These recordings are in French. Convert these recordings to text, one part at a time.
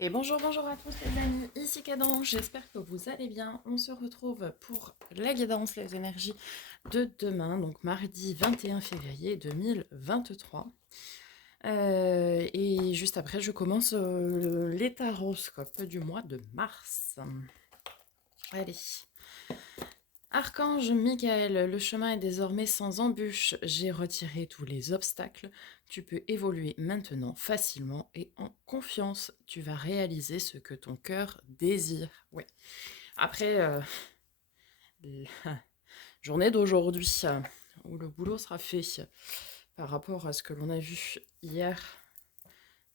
Et bonjour, bonjour à tous les amis, ici Cadence, j'espère que vous allez bien. On se retrouve pour la guidance, les énergies de demain, donc mardi 21 février 2023. Et juste après, je commence les taroscopes du mois de mars. Allez. Archange Michael, le chemin est désormais sans embûche. J'ai retiré tous les obstacles. Tu peux évoluer maintenant facilement et en confiance. Tu vas réaliser ce que ton cœur désire. Ouais. Après la journée d'aujourd'hui, où le boulot sera fait par rapport à ce que l'on a vu hier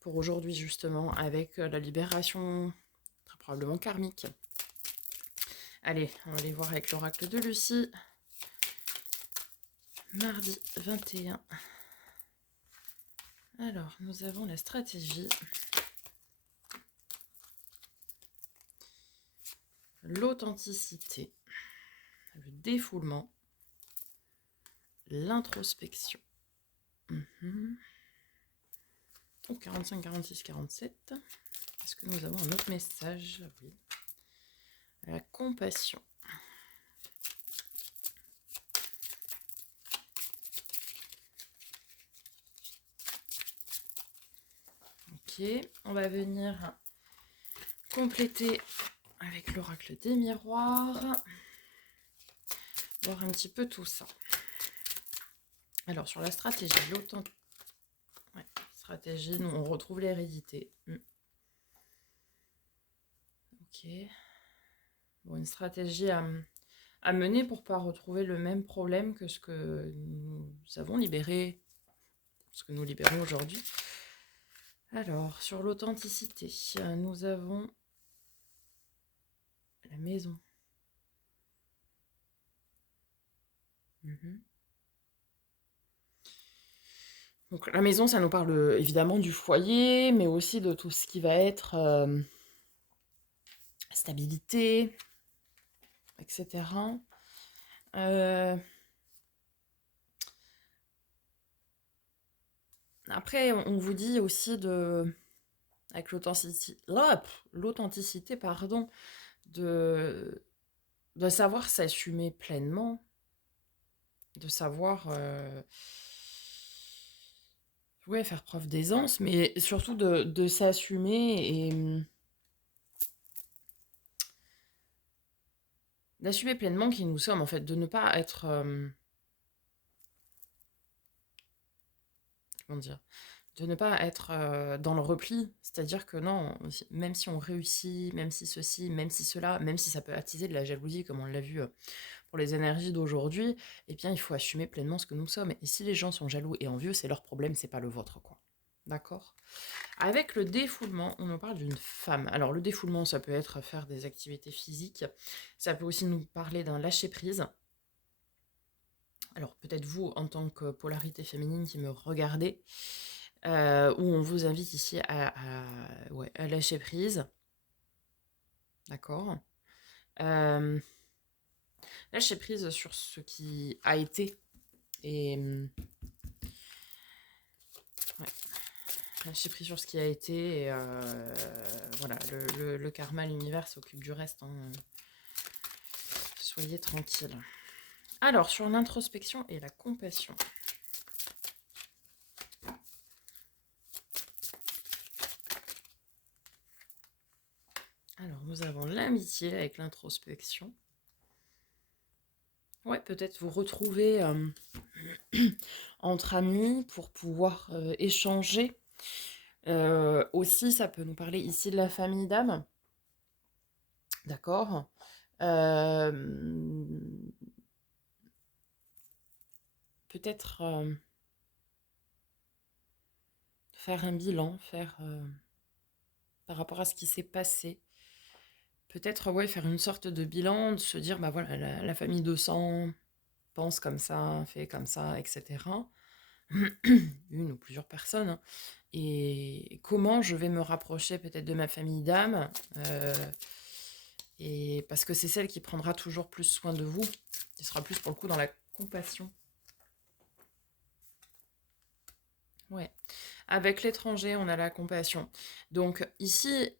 pour aujourd'hui justement avec la libération très probablement karmique. Allez, on va aller voir avec l'oracle de Lucie. Mardi 21. Alors, nous avons la stratégie, l'authenticité, le défoulement, l'introspection. Au 45, 46, 47. Est-ce que nous avons un autre message? Oui. La compassion. Ok, on va venir compléter avec l'oracle des miroirs. Voir un petit peu tout ça. Alors, sur la stratégie, stratégie, nous, on retrouve l'hérédité. Ok. Bon, une stratégie à mener pour ne pas retrouver le même problème que ce que nous avons libéré, ce que nous libérons aujourd'hui. Alors, sur l'authenticité, nous avons la maison. Donc, la maison, ça nous parle évidemment du foyer, mais aussi de tout ce qui va être stabilité, etc. Après, on vous dit aussi avec l'authenticité, pardon, de savoir s'assumer pleinement, de savoir faire preuve d'aisance, mais surtout de s'assumer et d'assumer pleinement qui nous sommes, en fait, de ne pas être... comment dire, de ne pas être dans le repli, c'est-à-dire que non, même si on réussit, même si ceci, même si cela, même si ça peut attiser de la jalousie, comme on l'a vu pour les énergies d'aujourd'hui, eh bien, il faut assumer pleinement ce que nous sommes. Et si les gens sont jaloux et envieux, c'est leur problème, c'est pas le vôtre, quoi. D'accord? Avec le défoulement, on nous parle d'une femme. Alors, le défoulement, ça peut être faire des activités physiques, ça peut aussi nous parler d'un lâcher-prise. Alors, peut-être vous, en tant que polarité féminine qui me regardez, où on vous invite ici à lâcher prise. D'accord. Lâcher prise sur ce qui a été. Et lâcher prise sur ce qui a été. Et voilà, le karma, l'univers s'occupe du reste. Hein. Soyez tranquille. Alors, sur l'introspection et la compassion. Alors, nous avons l'amitié avec l'introspection. Ouais, peut-être vous retrouver entre amis pour pouvoir échanger. Aussi, ça peut nous parler ici de la famille d'âme. D'accord. Peut-être faire un bilan, par rapport à ce qui s'est passé. Peut-être faire une sorte de bilan, de se dire, bah voilà, la famille de sang pense comme ça, fait comme ça, etc. Une ou plusieurs personnes. Hein. Et comment je vais me rapprocher peut-être de ma famille d'âme et parce que c'est celle qui prendra toujours plus soin de vous, qui sera plus pour le coup dans la compassion. Ouais. Avec l'étranger, on a la compassion. Donc ici,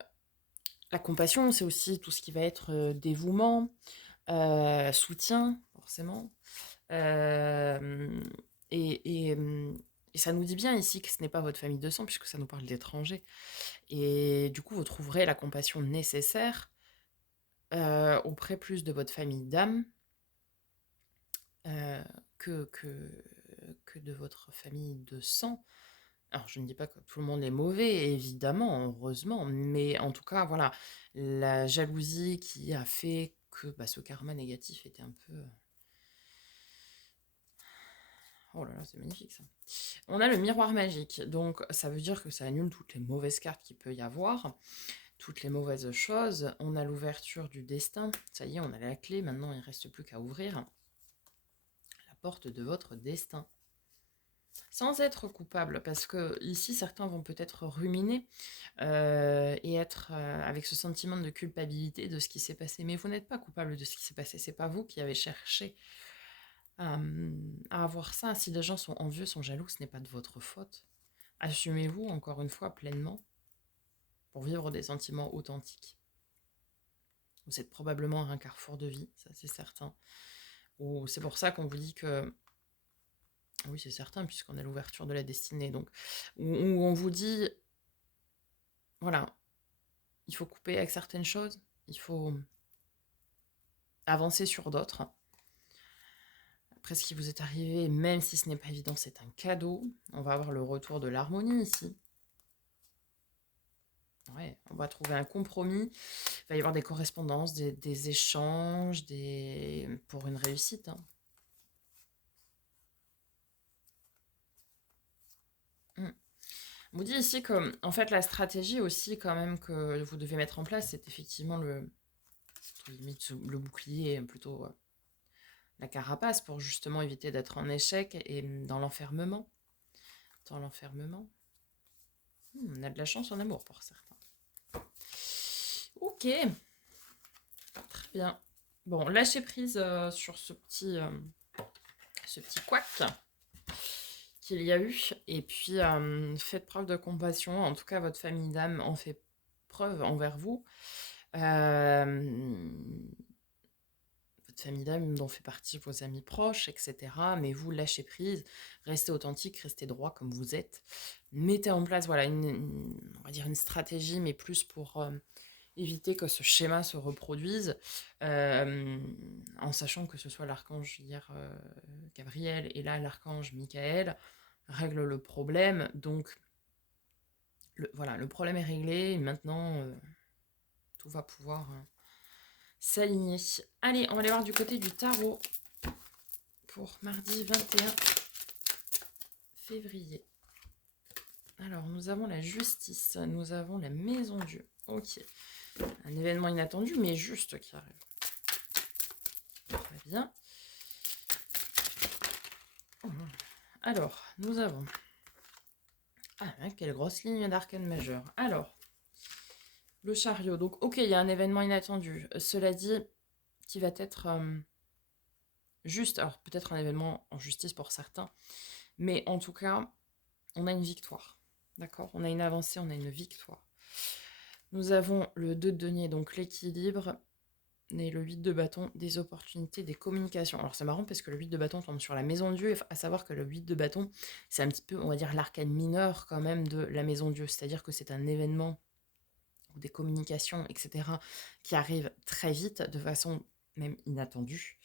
La compassion, c'est aussi tout ce qui va être dévouement, soutien, forcément. Euh, et, et, euh, et ça nous dit bien ici que ce n'est pas votre famille de sang, puisque ça nous parle d'étrangers. Et du coup, vous trouverez la compassion nécessaire auprès plus de votre famille d'âme euh, que, que, que de votre famille de sang. Alors, je ne dis pas que tout le monde est mauvais, évidemment, heureusement, mais en tout cas, voilà, la jalousie qui a fait que ce karma négatif était un peu... Oh là là, c'est magnifique ça. On a le miroir magique, donc ça veut dire que ça annule toutes les mauvaises cartes qu'il peut y avoir, toutes les mauvaises choses. On a l'ouverture du destin, ça y est, on a la clé, maintenant il ne reste plus qu'à ouvrir la porte de votre destin. Sans être coupable, parce que ici certains vont peut-être ruminer et être avec ce sentiment de culpabilité de ce qui s'est passé. Mais vous n'êtes pas coupable de ce qui s'est passé, c'est pas vous qui avez cherché à avoir ça. Si les gens sont envieux, sont jaloux, ce n'est pas de votre faute. Assumez-vous encore une fois pleinement pour vivre des sentiments authentiques. Vous êtes probablement à un carrefour de vie, ça c'est certain. Ou c'est pour ça qu'on vous dit que oui, c'est certain, puisqu'on a l'ouverture de la destinée. Donc, où on vous dit, voilà, il faut couper avec certaines choses, il faut avancer sur d'autres. Après, ce qui vous est arrivé, même si ce n'est pas évident, c'est un cadeau. On va avoir le retour de l'harmonie ici. Ouais, on va trouver un compromis. Il va y avoir des correspondances, des échanges, pour une réussite. Hein. On vous dit ici que, en fait, la stratégie aussi, quand même, que vous devez mettre en place, c'est effectivement le bouclier, plutôt la carapace, pour justement éviter d'être en échec et dans l'enfermement. Dans l'enfermement. On a de la chance en amour pour certains. Ok, très bien. Bon, lâchez prise sur ce petit couac qu'il y a eu. Et puis, faites preuve de compassion. En tout cas, votre famille d'âme en fait preuve envers vous. Votre famille d'âme dont fait partie vos amis proches, etc. Mais vous, lâchez prise, restez authentique, restez droit comme vous êtes. Mettez en place, voilà, on va dire une stratégie, mais plus pour éviter que ce schéma se reproduise, en sachant que ce soit l'archange hier Gabriel et là l'archange Michael règle le problème. Donc voilà, le problème est réglé et maintenant tout va pouvoir s'aligner. Allez, on va aller voir du côté du tarot pour mardi 21 février. Alors, nous avons la justice, nous avons la maison Dieu. Ok. Un événement inattendu, mais juste qui arrive. Très bien. Alors, nous avons... Ah, quelle grosse ligne d'arcane majeur. Alors, le chariot. Donc, ok, il y a un événement inattendu. Cela dit, qui va être juste. Alors, peut-être un événement en justice pour certains. Mais en tout cas, on a une victoire. D'accord? On a une avancée, on a une victoire. Nous avons le 2 de denier, donc l'équilibre, et le 8 de bâton, des opportunités, des communications. Alors c'est marrant parce que le 8 de bâton tombe sur la maison Dieu, à savoir que le 8 de bâton, c'est un petit peu, on va dire, l'arcane mineur quand même de la maison Dieu, c'est-à-dire que c'est un événement ou des communications, etc., qui arrivent très vite, de façon même inattendue.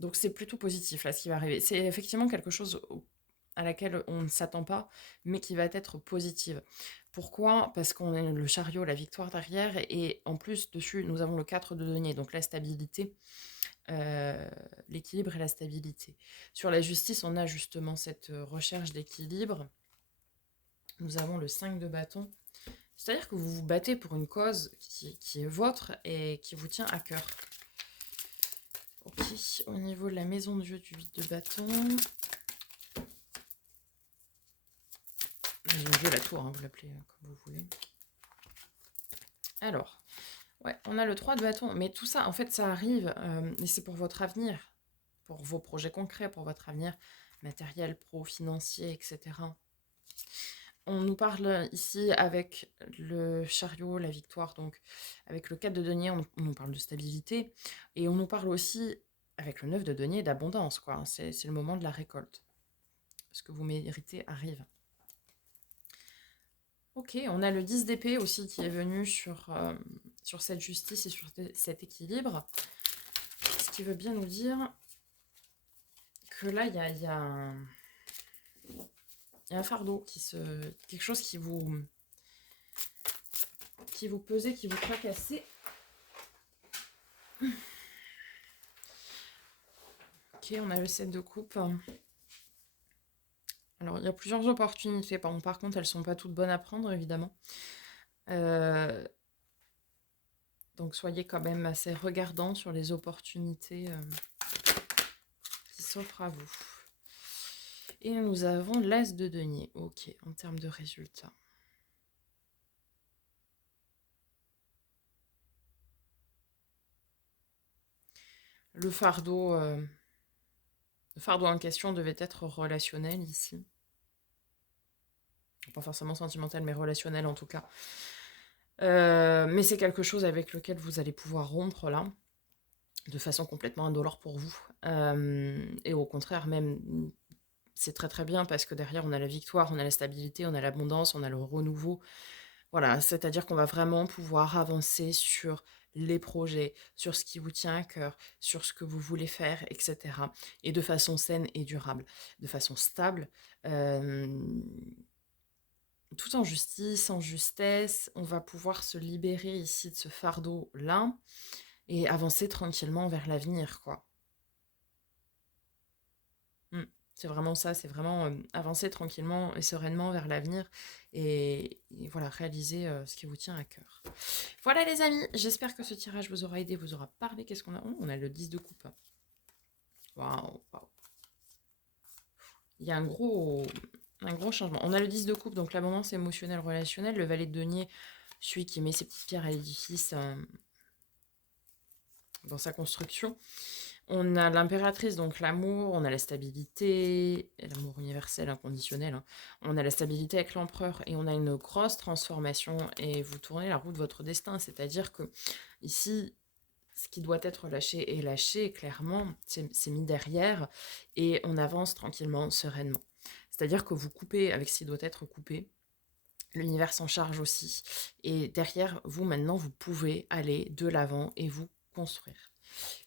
Donc c'est plutôt positif là ce qui va arriver. C'est effectivement quelque chose à laquelle on ne s'attend pas, mais qui va être positive. Pourquoi? Parce qu'on a le chariot, la victoire derrière, et en plus dessus nous avons le 4 de denier, donc la stabilité, l'équilibre et la stabilité. Sur la justice, on a justement cette recherche d'équilibre. Nous avons le 5 de bâton, c'est-à-dire que vous vous battez pour une cause qui est vôtre et qui vous tient à cœur. Ok, au niveau de la maison de Dieu du 8 de bâton. Maison de Dieu, la tour, hein, vous l'appelez comme vous voulez. Alors, ouais, on a le 3 de bâton, mais tout ça, en fait, ça arrive, et c'est pour votre avenir, pour vos projets concrets, pour votre avenir matériel, pro, financier, etc. on nous parle ici avec le chariot, la victoire, donc avec le 4 de denier, on nous parle de stabilité. Et on nous parle aussi, avec le 9 de denier, d'abondance, quoi. C'est le moment de la récolte. Ce que vous méritez arrive. Ok, on a le 10 d'épée aussi qui est venu sur cette justice et sur cet équilibre. Ce qui veut bien nous dire que là, il y a un fardeau, quelque chose qui vous pesait, qui vous tracassait. Ok, on a le 7 de coupe. Alors, il y a plusieurs opportunités. Par contre, elles ne sont pas toutes bonnes à prendre, évidemment. Donc, soyez quand même assez regardants sur les opportunités qui s'offrent à vous. Et nous avons l'As de denier. Ok, en termes de résultats. Le fardeau en question devait être relationnel ici. Pas forcément sentimental, mais relationnel en tout cas. Mais c'est quelque chose avec lequel vous allez pouvoir rompre là, de façon complètement indolore pour vous. Et au contraire, même, c'est très très bien parce que derrière, on a la victoire, on a la stabilité, on a l'abondance, on a le renouveau. Voilà, c'est-à-dire qu'on va vraiment pouvoir avancer sur les projets, sur ce qui vous tient à cœur, sur ce que vous voulez faire, etc. Et de façon saine et durable, de façon stable, tout en justice, en justesse. On va pouvoir se libérer ici de ce fardeau-là et avancer tranquillement vers l'avenir, quoi. C'est vraiment ça, c'est vraiment avancer tranquillement et sereinement vers l'avenir et voilà, réaliser ce qui vous tient à cœur. Voilà les amis, j'espère que ce tirage vous aura aidé, vous aura parlé. Qu'est-ce qu'on a? On a le 10 de coupe. Waouh, waouh. Il y a un gros changement. On a le 10 de coupe, donc l'abondance émotionnelle, relationnelle. Le valet de denier, celui qui met ses petites pierres à l'édifice dans sa construction. On a l'impératrice, donc l'amour, on a la stabilité, l'amour universel, inconditionnel. Hein. On a la stabilité avec l'empereur et on a une grosse transformation et vous tournez la roue de votre destin. C'est-à-dire que ici, ce qui doit être lâché est lâché, clairement, c'est mis derrière et on avance tranquillement, sereinement. C'est-à-dire que vous coupez avec ce qui doit être coupé. L'univers s'en charge aussi. Et derrière, vous, maintenant, vous pouvez aller de l'avant et vous construire.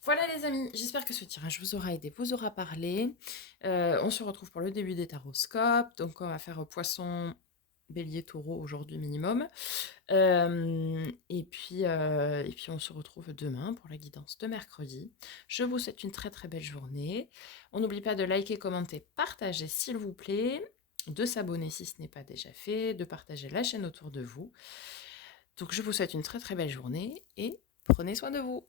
Voilà les amis, j'espère que ce tirage vous aura aidé, vous aura parlé. On se retrouve pour le début des taroscopes. Donc on va faire poisson, bélier, taureau aujourd'hui minimum. Et puis on se retrouve demain pour la guidance de mercredi. Je vous souhaite une très très belle journée. On n'oublie pas de liker, commenter, partager s'il vous plaît, de s'abonner si ce n'est pas déjà fait, de partager la chaîne autour de vous. Donc je vous souhaite une très très belle journée et prenez soin de vous.